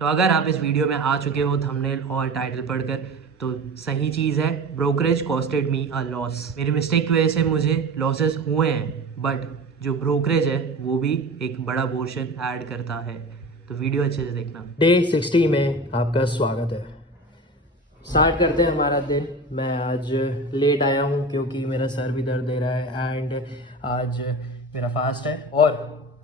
तो अगर आप इस वीडियो में आ चुके हो थंबनेल और टाइटल पढ़कर, तो सही चीज़ है। Brokerage costed me a loss. मेरी मिस्टेक की वजह से मुझे लॉसेस हुए हैं, बट जो ब्रोकरेज है वो भी एक बड़ा पोर्शन ऐड करता है। तो वीडियो अच्छे से देखना। डे 60 में आपका स्वागत है। स्टार्ट करते हैं हमारा दिन। मैं आज लेट आया हूँ क्योंकि मेरा सर भी दर्द दे रहा है एंड आज मेरा फास्ट है और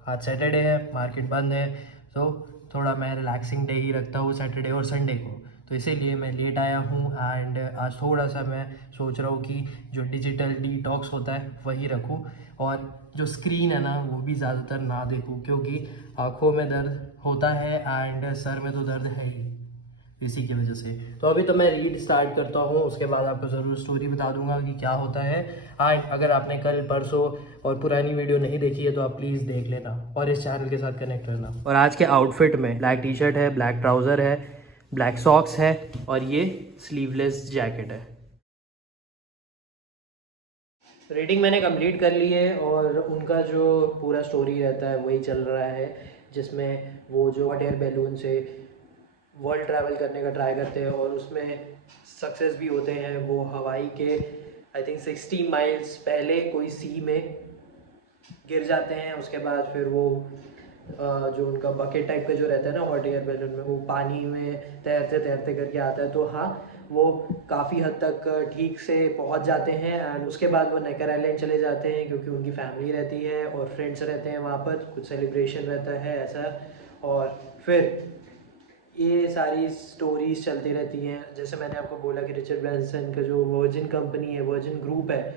आज सैटरडे है, मार्केट बंद है। तो थोड़ा मैं रिलैक्सिंग डे ही रखता हूँ सैटरडे और संडे को, तो इसीलिए मैं लेट आया हूँ। एंड आज थोड़ा सा मैं सोच रहा हूँ कि जो डिजिटल डिटॉक्स होता है वही रखूँ और जो स्क्रीन है ना वो भी ज़्यादातर ना देखूँ, क्योंकि आँखों में दर्द होता है एंड सर में तो दर्द है ही इसी की वजह से। तो अभी तो मैं रीड स्टार्ट करता हूँ, उसके बाद आपको ज़रूर स्टोरी बता दूंगा कि क्या होता है। एंड अगर आपने कल परसों और पुरानी वीडियो नहीं देखी है तो आप प्लीज़ देख लेना और इस चैनल के साथ कनेक्ट रहना। और आज के आउटफिट में ब्लैक टी शर्ट है, ब्लैक ट्राउज़र है, ब्लैक सॉक्स है और ये स्लीवलेस जैकेट है। रीडिंग मैंने कंप्लीट कर ली है और उनका जो पूरा स्टोरी रहता है वही चल रहा है, जिसमें वो जो हॉट एयर बैलून से वर्ल्ड ट्रैवल करने का ट्राई करते हैं और उसमें सक्सेस भी होते हैं। वो हवाई के आई थिंक 60 माइल्स पहले कोई सी में गिर जाते हैं। उसके बाद फिर वो जो उनका बकेट टाइप का जो रहता है ना हॉट एयर बैलून में, वो पानी में तैरते तैरते करके आता है। तो हाँ, वो काफ़ी हद तक ठीक से पहुंच जाते हैं एंड उसके बाद वो नेकर आइलैंड चले जाते हैं क्योंकि उनकी फैमिली रहती है और फ्रेंड्स रहते हैं वहाँ पर, कुछ सेलिब्रेशन रहता है ऐसा। और फिर ये सारी स्टोरीज चलती रहती हैं। जैसे मैंने आपको बोला कि रिचर्ड ब्रांसन का जो वर्जिन कंपनी है, वर्जिन ग्रुप है,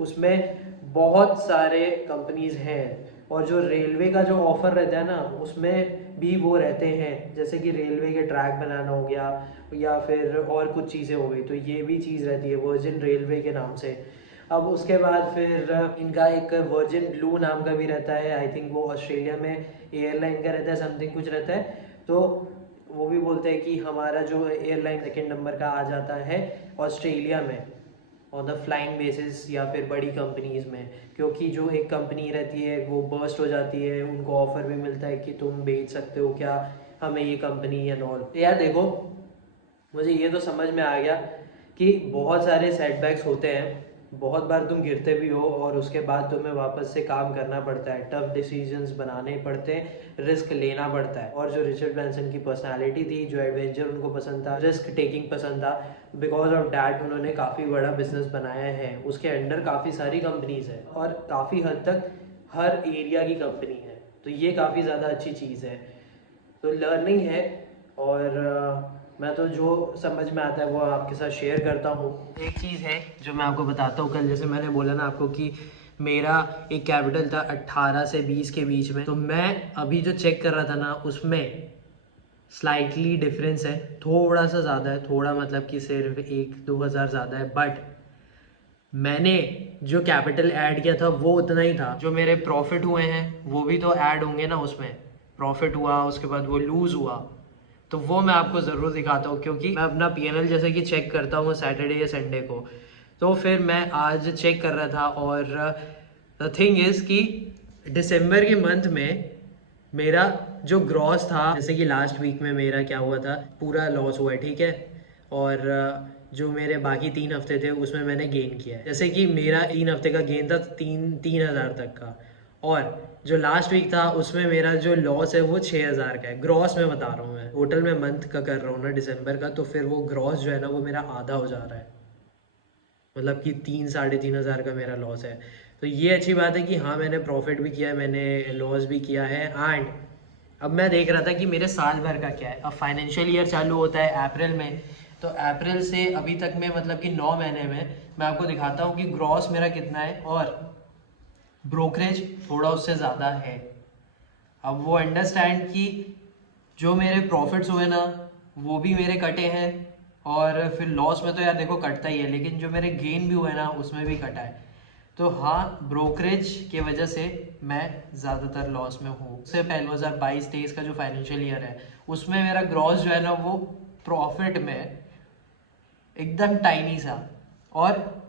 उसमें बहुत सारे कंपनीज हैं और जो रेलवे का जो ऑफर रहता है ना उसमें भी वो रहते हैं। जैसे कि रेलवे के ट्रैक बनाना हो गया या फिर और कुछ चीज़ें हो गई, तो ये भी चीज़ रहती है वर्जिन रेलवे के नाम से। अब उसके बाद फिर इनका एक वर्जिन ब्लू नाम का भी रहता है, आई थिंक वो ऑस्ट्रेलिया में एयरलाइन का रहता है, समथिंग कुछ रहता है। तो वो भी बोलते हैं कि हमारा जो एयरलाइन सेकेंड नंबर का आ जाता है ऑस्ट्रेलिया में ऑन द फ्लाइंग बेसिस या फिर बड़ी कंपनीज में, क्योंकि जो एक कंपनी रहती है वो बर्स्ट हो जाती है, उनको ऑफर भी मिलता है कि तुम बेच सकते हो क्या हमें ये कंपनी या नॉल। तो यार देखो, मुझे ये तो समझ में आ गया कि बहुत सारे सेटबैक्स होते हैं, बहुत बार तुम गिरते भी हो और उसके बाद तुम्हें वापस से काम करना पड़ता है, टफ डिसीजंस बनाने पड़ते हैं, रिस्क लेना पड़ता है। और जो रिचर्ड ब्रांसन की पर्सनालिटी थी, जो एडवेंचर उनको पसंद था, रिस्क टेकिंग पसंद था, बिकॉज ऑफ डैट उन्होंने काफ़ी बड़ा बिजनेस बनाया है। उसके अंडर काफ़ी सारी कंपनीज है और काफ़ी हद तक हर एरिया की कंपनी है, तो ये काफ़ी ज़्यादा अच्छी चीज़ है। तो लर्निंग है और मैं तो जो समझ में आता है वो आपके साथ शेयर करता हूँ। एक चीज़ है जो मैं आपको बताता हूँ, कल जैसे मैंने बोला ना आपको कि मेरा एक कैपिटल था 18 से 20 के बीच में, तो मैं अभी जो चेक कर रहा था ना उसमें स्लाइटली डिफरेंस है, थोड़ा सा ज़्यादा है, थोड़ा मतलब कि सिर्फ 1-2 हज़ार ज़्यादा है, बट मैंने जो कैपिटल ऐड किया था वो उतना ही था। जो मेरे प्रॉफिट हुए हैं वो भी तो ऐड होंगे ना, उसमें प्रॉफिट हुआ उसके बाद वो लूज़ हुआ, तो वो मैं आपको ज़रूर दिखाता हूँ, क्योंकि मैं अपना पीएनएल जैसे कि चेक करता हूँ सैटरडे या संडे को। तो फिर मैं आज चेक कर रहा था और द थिंग इज़ कि दिसंबर के मंथ में मेरा जो ग्रॉस था, जैसे कि लास्ट वीक में मेरा क्या हुआ था, पूरा लॉस हुआ है, ठीक है। और जो मेरे बाकी 3 हफ्ते थे उसमें मैंने गेन किया है। जैसे कि मेरा 3 हफ्ते का गेन था 3,000 तक का, और जो लास्ट वीक था उसमें मेरा जो लॉस है वो 6,000 का है। ग्रॉस में बता रहा हूँ, मैं टोटल में मंथ का कर रहा हूँ ना, दिसंबर का, तो फिर वो ग्रॉस जो है ना वो मेरा आधा हो जा रहा है, मतलब कि 3-3,500 का मेरा लॉस है। तो ये अच्छी बात है कि हाँ मैंने प्रॉफिट भी किया है, मैंने लॉस भी किया है। एंड अब मैं देख रहा था कि मेरे साल भर का क्या है। अब फाइनेंशियल ईयर चालू होता है अप्रैल में, तो अप्रैल से अभी तक में मतलब कि 9 महीने में मैं आपको दिखाता हूँ कि ग्रॉस मेरा कितना है और ब्रोकरेज थोड़ा उससे ज़्यादा है। अब वो अंडरस्टैंड कि जो मेरे प्रॉफिट्स हुए ना वो भी मेरे कटे हैं, और फिर लॉस में तो यार देखो कटता ही है, लेकिन जो मेरे गेन भी हुए ना उसमें भी कटा है। तो हाँ, ब्रोकरेज के वजह से मैं ज़्यादातर लॉस में हूँ। उससे पहले 2022-23 का जो फाइनेंशियल ईयर है उसमें मेरा ग्रॉस जो है ना वो प्रॉफिट में एकदम टाइनी सा, और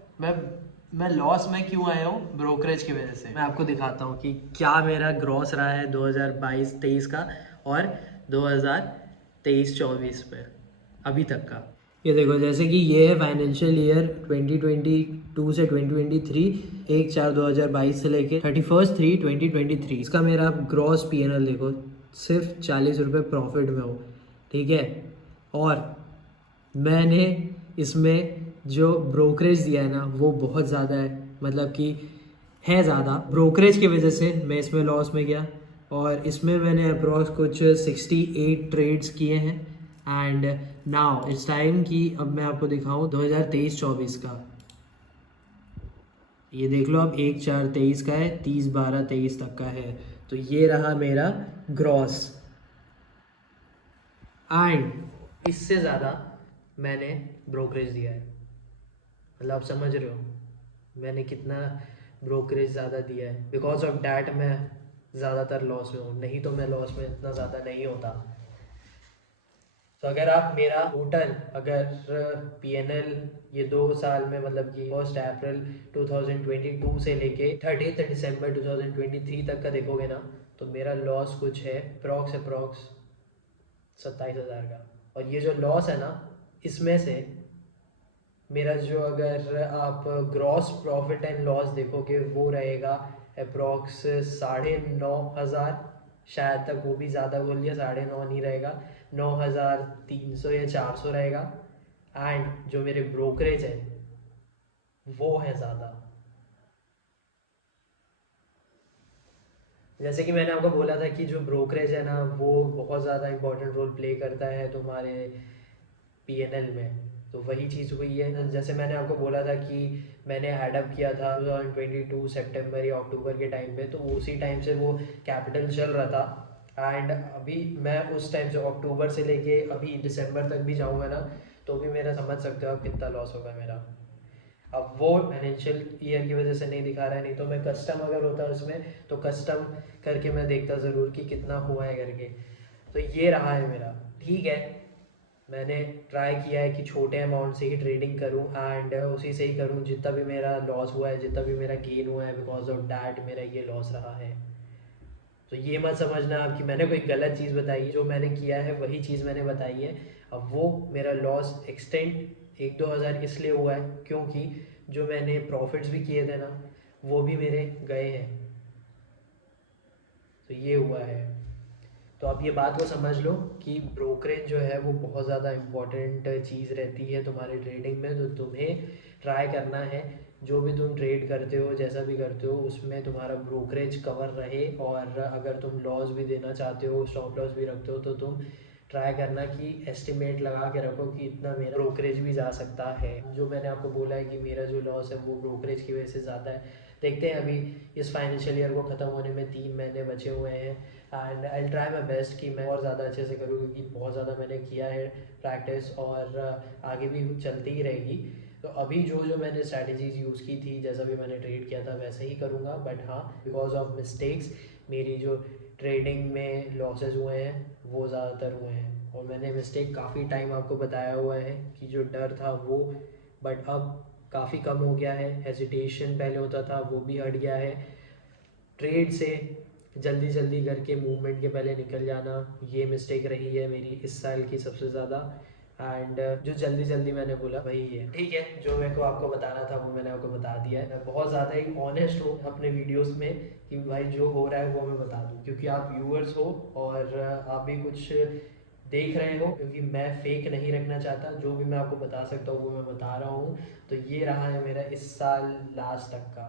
मैं लॉस में क्यों आया हूँ, ब्रोकरेज की वजह से। मैं आपको दिखाता हूँ कि क्या मेरा ग्रॉस रहा है 2022-23 का और 2000 23-24 में अभी तक का। ये देखो, जैसे कि ये है फाइनेंशियल ईयर 2022 से 2023, 1/4/2022 से लेके 31/3/2023। इसका मेरा ग्रॉस P&L देखो, सिर्फ 40 रुपये प्रॉफिट में हो, ठीक है। और मैंने इसमें जो ब्रोकरेज दिया है ना वो बहुत ज़्यादा है, मतलब कि है ज़्यादा। ब्रोकरेज की वजह से मैं इसमें लॉस में गया, और इसमें मैंने अप्रॉक्स कुछ 68 ट्रेड्स किए हैं। एंड नाउ इट्स टाइम कि अब मैं आपको दिखाऊं 2023-24 का। ये देख लो, अब 1/4/23 का है, 30/12/23 तक का है। तो ये रहा मेरा ग्रॉस। एंड इससे ज़्यादा मैंने ब्रोकरेज दिया है, मतलब आप समझ रहे हो मैंने कितना ब्रोकरेज ज़्यादा दिया है। बिकॉज ऑफ डैट मैं ज़्यादातर लॉस में हूँ, नहीं तो मैं लॉस में इतना ज़्यादा नहीं होता। तो अगर आप मेरा टोटल अगर P&L ये 2 साल में, मतलब कि 1 अप्रैल 2022 से लेके 30 दिसंबर 2023 तक का देखोगे ना, तो मेरा लॉस कुछ है अप्रॉक्स 27,000 का। और ये जो लॉस है ना, इसमें से मेरा जो, अगर आप ग्रॉस प्रॉफिट एंड लॉस देखोगे, वो रहेगा अप्रॉक्स 9,500, शायद तक, वो भी ज़्यादा बोल लिया, 9,500 नहीं रहेगा, 9,300 या 400 रहेगा। एंड जो मेरे ब्रोकरेज है वो है ज़्यादा। जैसे कि मैंने आपको बोला था कि जो ब्रोकरेज है ना वो बहुत ज़्यादा इंपॉर्टेंट रोल प्ले करता है तुम्हारे P&L में। तो वही चीज़ हुई है। जैसे मैंने आपको बोला था कि मैंने एडअप किया था 2022 सितंबर या अक्टूबर के टाइम पे, तो उसी टाइम से वो कैपिटल चल रहा था। एंड अभी मैं उस टाइम से अक्टूबर से लेके अभी दिसंबर तक भी जाऊँगा ना, तो भी मेरा समझ सकते हो आप कितना लॉस होगा मेरा। अब वो फाइनेंशियल ईयर की वजह से नहीं दिखा रहा है, नहीं तो मैं कस्टम अगर होता उसमें तो कस्टम करके मैं देखता ज़रूर कि कितना हुआ है करके। तो ये रहा है मेरा, ठीक है। मैंने ट्राई किया है कि छोटे अमाउंट से ही ट्रेडिंग करूं, एंड उसी से ही करूं। जितना भी मेरा लॉस हुआ है, जितना भी मेरा गेन हुआ है, बिकॉज ऑफ डैट मेरा ये लॉस रहा है। तो ये मत समझना आप कि मैंने कोई गलत चीज़ बताई, जो मैंने किया है वही चीज़ मैंने बताई है। अब वो मेरा लॉस एक्सटेंड 1-2 हज़ार इसलिए हुआ है क्योंकि जो मैंने प्रॉफिट्स भी किए थे ना वो भी मेरे गए हैं। तो ये हुआ है। तो आप ये बात को समझ लो कि ब्रोकरेज जो है वो बहुत ज़्यादा इम्पॉर्टेंट चीज़ रहती है तुम्हारे ट्रेडिंग में। तो तुम्हें ट्राई करना है, जो भी तुम ट्रेड करते हो, जैसा भी करते हो, उसमें तुम्हारा ब्रोकरेज कवर रहे। और अगर तुम लॉस भी देना चाहते हो, स्टॉप लॉस भी रखते हो, तो तुम ट्राई करना कि एस्टिमेट लगा के रखो कि इतना मेरा ब्रोकरेज भी जा सकता है। जो मैंने आपको बोला है कि मेरा जो लॉस है वो ब्रोकरेज की वजह से ज़्यादा है। देखते हैं, अभी इस फाइनेंशियल ईयर को ख़त्म होने में 3 महीने बचे हुए हैं। And I try my best कि मैं और ज़्यादा अच्छे से करूँ, क्योंकि बहुत ज़्यादा मैंने किया है प्रैक्टिस, और आगे भी चलती ही रहेगी। तो अभी जो जो मैंने स्ट्रैटेजीज यूज़ की थी, जैसा भी मैंने ट्रेड किया था वैसे ही करूँगा। बट हाँ, बिकॉज ऑफ मिस्टेक्स मेरी जो ट्रेडिंग में लॉसेज हुए हैं वो ज़्यादातर हुए हैं। और मैंने मिस्टेक काफ़ी टाइम आपको बताया हुआ है कि जो डर था वो, बट अब काफ़ी कम हो गया है। हेजिटेशन पहले होता था, वो भी हट गया है। ट्रेड से जल्दी जल्दी करके मूवमेंट के पहले निकल जाना, ये मिस्टेक रही है मेरी इस साल की सबसे ज़्यादा। एंड जो जल्दी जल्दी मैंने बोला वही है, ठीक है। जो मेरे को आपको बताना था वो मैंने आपको बता दिया है। मैं बहुत ज़्यादा ही ऑनेस्ट हूँ अपने वीडियोस में कि भाई जो हो रहा है वो मैं बता दूँ, क्योंकि आप व्यूअर्स हो और आप भी कुछ देख रहे हो। क्योंकि मैं फेक नहीं रखना चाहता, जो भी मैं आपको बता सकता हूँ वो मैं बता रहा हूँ। तो ये रहा है मेरा इस साल लास्ट तक का।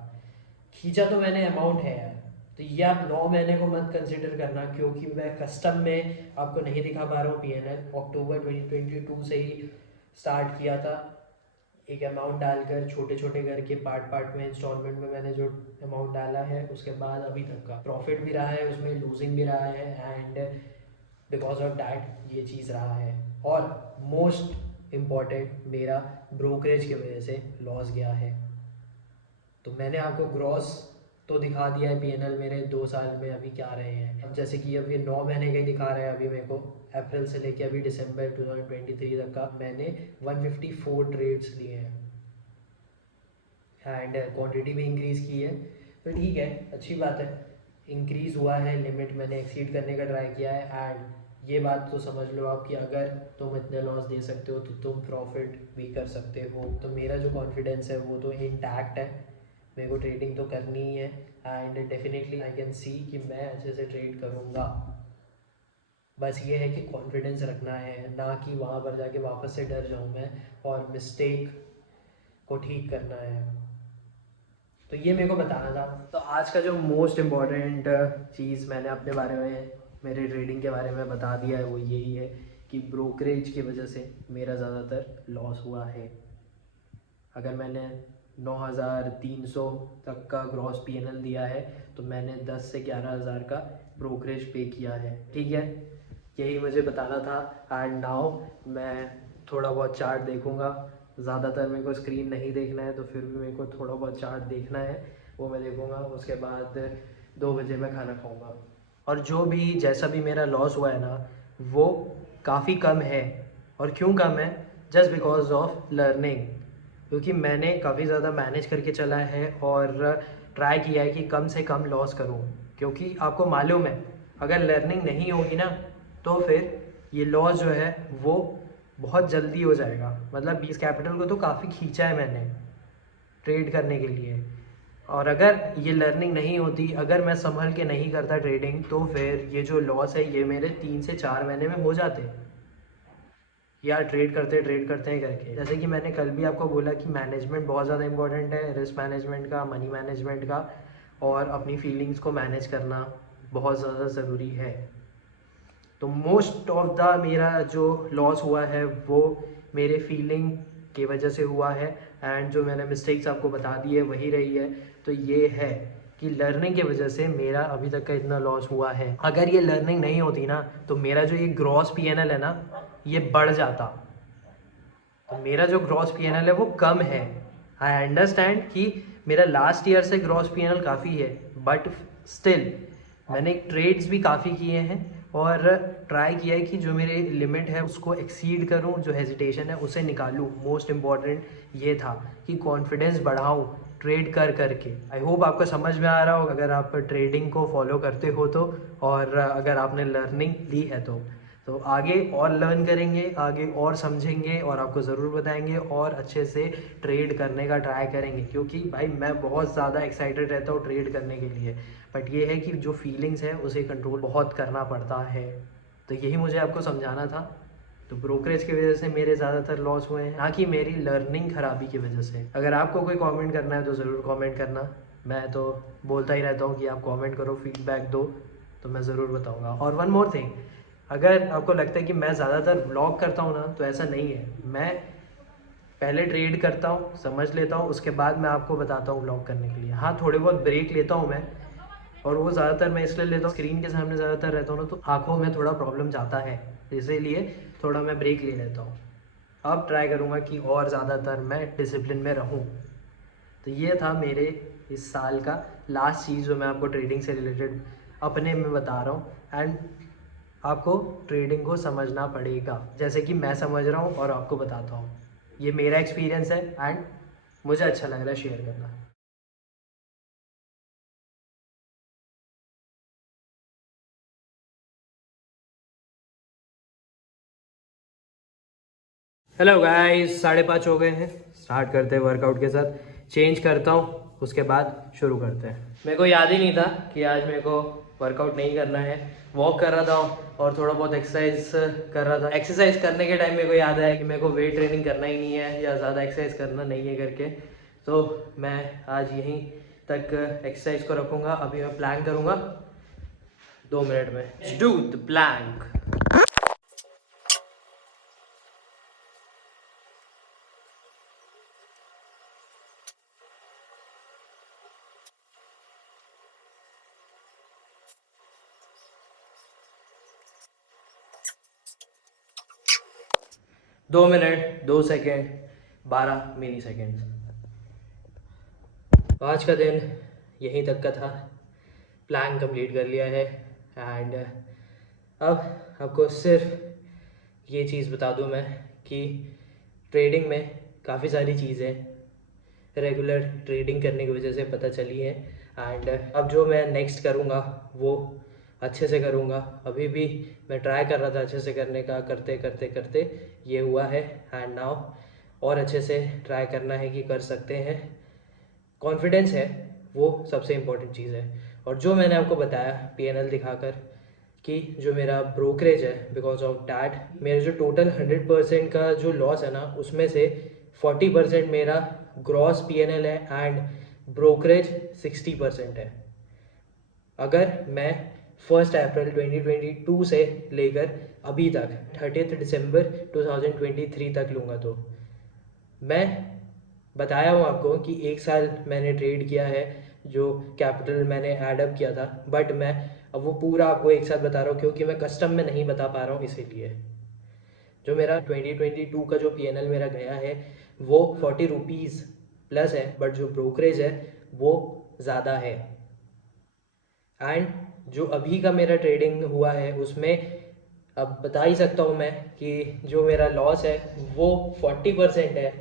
खींचा तो मैंने अमाउंट है यार, तो ये आप 9 महीने को मत कंसिडर करना, क्योंकि मैं कस्टम में आपको नहीं दिखा पा रहा हूँ P&L। अक्टूबर 2022 से ही स्टार्ट किया था, एक अमाउंट डालकर छोटे छोटे करके पार्ट पार्ट में इंस्टॉलमेंट में मैंने जो अमाउंट डाला है, उसके बाद अभी तक का प्रॉफिट भी रहा है, उसमें लूजिंग भी रहा है। एंड बिकॉज ऑफ डैट ये चीज़ रहा है। और मोस्ट इम्पॉर्टेंट, मेरा ब्रोकरेज की वजह से लॉस गया है। तो मैंने आपको ग्रॉस तो दिखा दिया है P&L मेरे 2 साल में अभी क्या रहे हैं। अब जैसे कि अभी 9 महीने का ही दिखा रहा है, अभी मेरे को अप्रैल से लेके अभी दिसंबर 2023 तक का मैंने 154 ट्रेड्स लिए हैं। एंड क्वांटिटी भी इंक्रीज़ की है, तो ठीक है, अच्छी बात है। इंक्रीज़ हुआ है, लिमिट मैंने एक्सीड करने का ट्राई किया है। एंड ये बात तो समझ लो आप कि अगर तुम इतने लॉस दे सकते हो तो तुम प्रॉफिट भी कर सकते हो। तो मेरा जो कॉन्फिडेंस है वो तो इंटैक्ट है, मेरे को ट्रेडिंग तो करनी ही है and definitely I can see कि मैं अच्छे से ट्रेड करूँगा। बस ये है कि कॉन्फिडेंस रखना है, ना कि वहाँ पर जाके वापस से डर जाऊँ मैं और मिस्टेक को ठीक करना है। तो ये मेरे को बताना था। तो आज का जो मोस्ट इम्पॉर्टेंट चीज़ मैंने अपने बारे में, मेरे ट्रेडिंग के बारे में बता दिया है, वो यही है कि ब्रोकरेज की वजह से मेरा ज़्यादातर लॉस हुआ है। अगर मैंने 9,300 तक का ग्रॉस पीएनएल दिया है तो मैंने 10 से 11,000 का ब्रोकरेज पे किया है, ठीक है। यही मुझे बताना था। एंड नाउ मैं थोड़ा बहुत चार्ट देखूँगा, ज़्यादातर मेरे को स्क्रीन नहीं देखना है, तो फिर भी मेरे को थोड़ा बहुत चार्ट देखना है, वो मैं देखूँगा। उसके बाद 2 बजे मैं खाना खाऊँगा। और जो भी जैसा भी मेरा लॉस हुआ है ना, वो काफ़ी कम है। और क्यों कम है? जस्ट बिकॉज ऑफ लर्निंग, क्योंकि मैंने काफ़ी ज़्यादा मैनेज करके चला है और ट्राई किया है कि कम से कम लॉस करूँ। क्योंकि आपको मालूम है अगर लर्निंग नहीं होगी ना तो फिर ये लॉस जो है वो बहुत जल्दी हो जाएगा। मतलब 20 कैपिटल को तो काफ़ी खींचा है मैंने ट्रेड करने के लिए, और अगर ये लर्निंग नहीं होती, अगर मैं संभल के नहीं करता ट्रेडिंग, तो फिर ये जो लॉस है ये मेरे 3 से 4 महीने में हो जाते यार, ट्रेड करते हैं करके। जैसे कि मैंने कल भी आपको बोला कि मैनेजमेंट बहुत ज़्यादा इंपॉर्टेंट है, रिस्क मैनेजमेंट का, मनी मैनेजमेंट का, और अपनी फीलिंग्स को मैनेज करना बहुत ज़्यादा ज़रूरी है। तो मोस्ट ऑफ द मेरा जो लॉस हुआ है वो मेरे फीलिंग की वजह से हुआ है, एंड जो मैंने मिस्टेक्स आपको बता दी है वही रही है। तो ये है कि लर्निंग की वजह से मेरा अभी तक का इतना लॉस हुआ है। अगर ये लर्निंग नहीं होती ना तो मेरा जो ये ग्रॉस पीएनएल है ना ये बढ़ जाता। तो मेरा जो ग्रॉस पीएनएल है वो कम है। आई अंडरस्टैंड कि मेरा लास्ट ईयर से ग्रॉस पीएनएल काफ़ी है, बट स्टिल मैंने ट्रेड्स भी काफ़ी किए हैं और ट्राई किया है कि जो मेरे लिमिट है उसको एक्सीड करूं, जो हेजिटेशन है उसे निकालूं। मोस्ट इम्पॉर्टेंट ये था कि कॉन्फिडेंस बढ़ाऊं ट्रेड कर करके। आई होप आपको समझ में आ रहा हो अगर आप ट्रेडिंग को फॉलो करते हो तो, और अगर आपने लर्निंग ली है तो आगे और लर्न करेंगे, आगे और समझेंगे और आपको ज़रूर बताएंगे और अच्छे से ट्रेड करने का ट्राई करेंगे। क्योंकि भाई मैं बहुत ज़्यादा एक्साइटेड रहता हूँ ट्रेड करने के लिए, बट ये है कि जो फीलिंग्स है उसे कंट्रोल बहुत करना पड़ता है। तो यही मुझे आपको समझाना था। तो ब्रोकरेज की वजह से मेरे ज़्यादातर लॉस हुए हैं, ना कि मेरी लर्निंग खराबी की वजह से। अगर आपको कोई कमेंट करना है तो ज़रूर कमेंट करना, मैं तो बोलता ही रहता हूँ कि आप कमेंट करो, फीडबैक दो, तो मैं ज़रूर बताऊँगा। और वन मोर थिंग, अगर आपको लगता है कि मैं ज़्यादातर व्लॉग करता हूँ ना, तो ऐसा नहीं है। मैं पहले ट्रेड करता हूँ, समझ लेता हूँ, उसके बाद मैं आपको बताता हूँ व्लॉग करने के लिए। हाँ, थोड़े बहुत ब्रेक लेता हूँ मैं, और वो ज़्यादातर मैं इसलिए लेता हूँ, स्क्रीन के सामने ज़्यादातर रहता हूँ ना तो आँखों में थोड़ा प्रॉब्लम जाता है, इसीलिए थोड़ा मैं ब्रेक ले लेता हूँ। अब ट्राई करूँगा कि और ज़्यादातर मैं डिसिप्लिन में रहूँ। तो ये था मेरे इस साल का लास्ट चीज़ जो मैं आपको ट्रेडिंग से रिलेटेड अपने में बता रहा हूँ। एंड आपको ट्रेडिंग को समझना पड़ेगा, जैसे कि मैं समझ रहा हूँ और आपको बताता हूँ। ये मेरा एक्सपीरियंस है एंड मुझे अच्छा लग रहा है शेयर करना। हेलो गाइस, 5:30 हो गए हैं। स्टार्ट करते हैं वर्कआउट के साथ। चेंज करता हूँ, उसके बाद शुरू करते हैं। मेरे को याद ही नहीं था कि आज मेरे को वर्कआउट नहीं करना है। वॉक कर रहा था और थोड़ा बहुत एक्सरसाइज कर रहा था। एक्सरसाइज करने के टाइम मेरे को याद आया कि मेरे को वेट ट्रेनिंग करना ही नहीं है या ज़्यादा एक्सरसाइज करना नहीं है करके, तो मैं आज यहीं तक एक्सरसाइज को रखूँगा। अभी मैं प्लैंक करूँगा 2 मिनट में। Do the plank. दो मिनट 2 सेकेंड 12 मिली सेकेंड। आज का दिन यहीं तक का था। प्लान कंप्लीट कर लिया है एंड अब आपको सिर्फ ये चीज़ बता दूं मैं कि ट्रेडिंग में काफ़ी सारी चीज़ें रेगुलर ट्रेडिंग करने की वजह से पता चली है। एंड अब जो मैं नेक्स्ट करूँगा वो अच्छे से करूँगा। अभी भी मैं ट्राई कर रहा था अच्छे से करने का, करते करते करते ये हुआ है। एंड नाउ और अच्छे से ट्राई करना है कि कर सकते हैं। कॉन्फिडेंस है वो सबसे इम्पोर्टेंट चीज़ है। और जो मैंने आपको बताया पीएनएल दिखाकर कि जो मेरा ब्रोकरेज है, बिकॉज ऑफ डैट मेरा जो टोटल 100% का जो लॉस है ना, उसमें से 40% मेरा ग्रॉस पीएनएल है एंड ब्रोकरेज 60% है। अगर मैं 1 अप्रैल 2022 से लेकर अभी तक 30 दिसंबर 2023 तक लूँगा तो मैं बताया हूँ आपको कि 1 साल मैंने ट्रेड किया है, जो कैपिटल मैंने एडअप किया था। बट मैं अब वो पूरा आपको एक साथ बता रहा हूँ क्योंकि मैं कस्टम में नहीं बता पा रहा हूँ, इसीलिए। जो मेरा 2022 का जो पीएनएल मेरा गया है वो 40 रुपीज़ प्लस है, बट जो ब्रोकरेज है वो ज़्यादा है। एंड जो अभी का मेरा ट्रेडिंग हुआ है उसमें अब बता ही सकता हूँ मैं कि जो मेरा लॉस है वो 40% है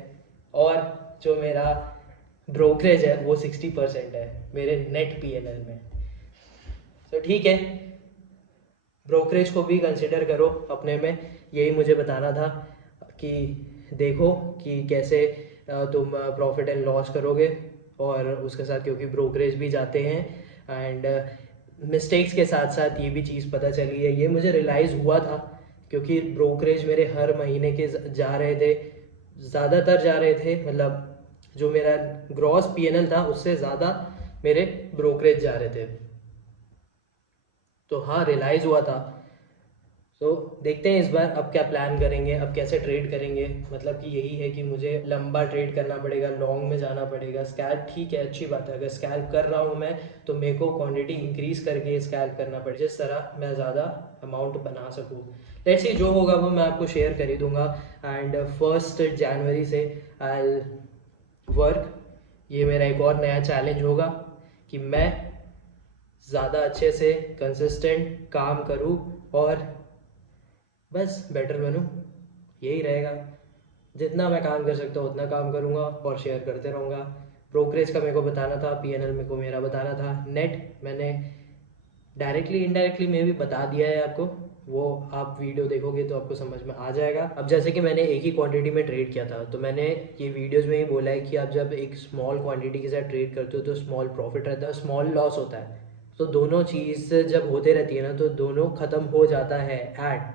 और जो मेरा ब्रोकरेज है वो 60% है मेरे नेट पीएनएल में। तो ठीक है, ब्रोकरेज को भी कंसिडर करो अपने में। यही मुझे बताना था कि देखो कि कैसे तुम प्रॉफिट एंड लॉस करोगे और उसके साथ, क्योंकि ब्रोकरेज भी जाते हैं एंड मिस्टेक्स के साथ साथ ये भी चीज़ पता चली है, ये मुझे रियलाइज़ हुआ था क्योंकि ब्रोकरेज मेरे हर महीने के जा रहे थे, ज़्यादातर जा रहे थे। मतलब जो मेरा ग्रॉस पीएनएल था उससे ज़्यादा मेरे ब्रोकरेज जा रहे थे। तो हाँ, रियलाइज़ हुआ था। तो देखते हैं इस बार अब क्या प्लान करेंगे, अब कैसे ट्रेड करेंगे। मतलब कि यही है कि मुझे लंबा ट्रेड करना पड़ेगा, लॉन्ग में जाना पड़ेगा। स्कैल्प ठीक है, अच्छी बात है, अगर स्कैल्प कर रहा हूँ मैं तो मेरे को क्वांटिटी इंक्रीज करके स्कैल्प करना पड़ेगा, जिस तरह मैं ज़्यादा अमाउंट बना सकूँ। लेट्स सी, जो होगा वो मैं आपको शेयर कर ही दूँगा। एंड 1 जनवरी से आई वर्क, ये मेरा एक और नया चैलेंज होगा कि मैं ज़्यादा अच्छे से कंसिस्टेंट काम करूँ और बस बेटर बनूँ। यही रहेगा। जितना मैं काम कर सकता हूँ उतना काम करूँगा और शेयर करते रहूँगा। ब्रोकरेज का मेरे को बताना था, पीएनएल मेरे को मेरा बताना था, नेट मैंने डायरेक्टली इनडायरेक्टली मैं भी बता दिया है आपको। वो आप वीडियो देखोगे तो आपको समझ में आ जाएगा। अब जैसे कि मैंने एक ही क्वांटिटी में ट्रेड किया था, तो मैंने ये वीडियोस में ही बोला है कि आप जब एक स्मॉल क्वांटिटी के साथ ट्रेड करते हो तो स्मॉल प्रॉफिट रहता है, स्मॉल लॉस होता है। तो दोनों चीज़ जब होते रहती है ना तो दोनों ख़त्म हो जाता है एट।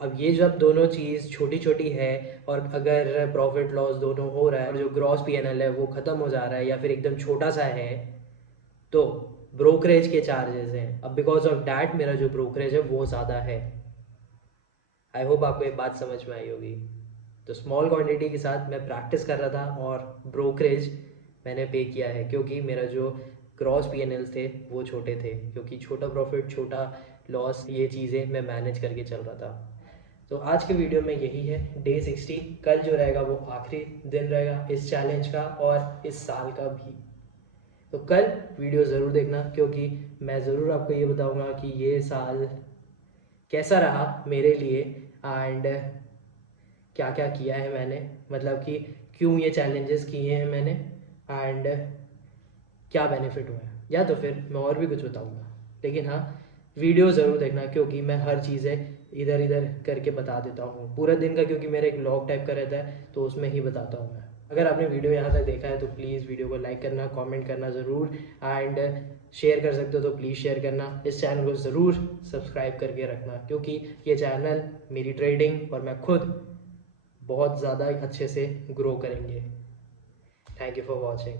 अब ये जब दोनों चीज़ छोटी छोटी है और अगर प्रॉफिट लॉस दोनों हो रहा है और जो ग्रॉस पीएनएल है वो ख़त्म हो जा रहा है या फिर एकदम छोटा सा है, तो ब्रोकरेज के चार्जेस हैं। अब बिकॉज ऑफ डैट मेरा जो ब्रोकरेज है वो ज़्यादा है। आई होप आपको ये बात समझ में आई होगी। तो स्मॉल क्वांटिटी के साथ मैं प्रैक्टिस कर रहा था और ब्रोकरेज मैंने पे किया है क्योंकि मेरा जो ग्रॉस पीएनएल थे वो छोटे थे, क्योंकि छोटा प्रॉफिट छोटा लॉस ये चीज़ें मैं मैनेज करके चल रहा था। तो आज के वीडियो में यही है, डे 60। कल जो रहेगा वो आखिरी दिन रहेगा इस चैलेंज का और इस साल का भी। तो कल वीडियो ज़रूर देखना क्योंकि मैं ज़रूर आपको ये बताऊंगा कि ये साल कैसा रहा मेरे लिए एंड क्या क्या किया है मैंने, मतलब कि क्यों ये चैलेंजेस किए हैं मैंने एंड क्या बेनिफिट हुआ है, या तो फिर मैं और भी कुछ बताऊंगा। लेकिन हाँ, वीडियो ज़रूर देखना क्योंकि मैं हर चीज़ें इधर इधर करके बता देता हूँ पूरा दिन का, क्योंकि मेरा एक व्लॉग टाइप का रहता है तो उसमें ही बताता हूँ मैं। अगर आपने वीडियो यहाँ तक देखा है तो प्लीज़ वीडियो को लाइक करना, कमेंट करना ज़रूर एंड शेयर कर सकते हो तो प्लीज़ शेयर करना। इस चैनल को ज़रूर सब्सक्राइब करके रखना क्योंकि ये चैनल मेरी ट्रेडिंग और मैं खुद बहुत ज़्यादा अच्छे से ग्रो करेंगे। Thank you for watching.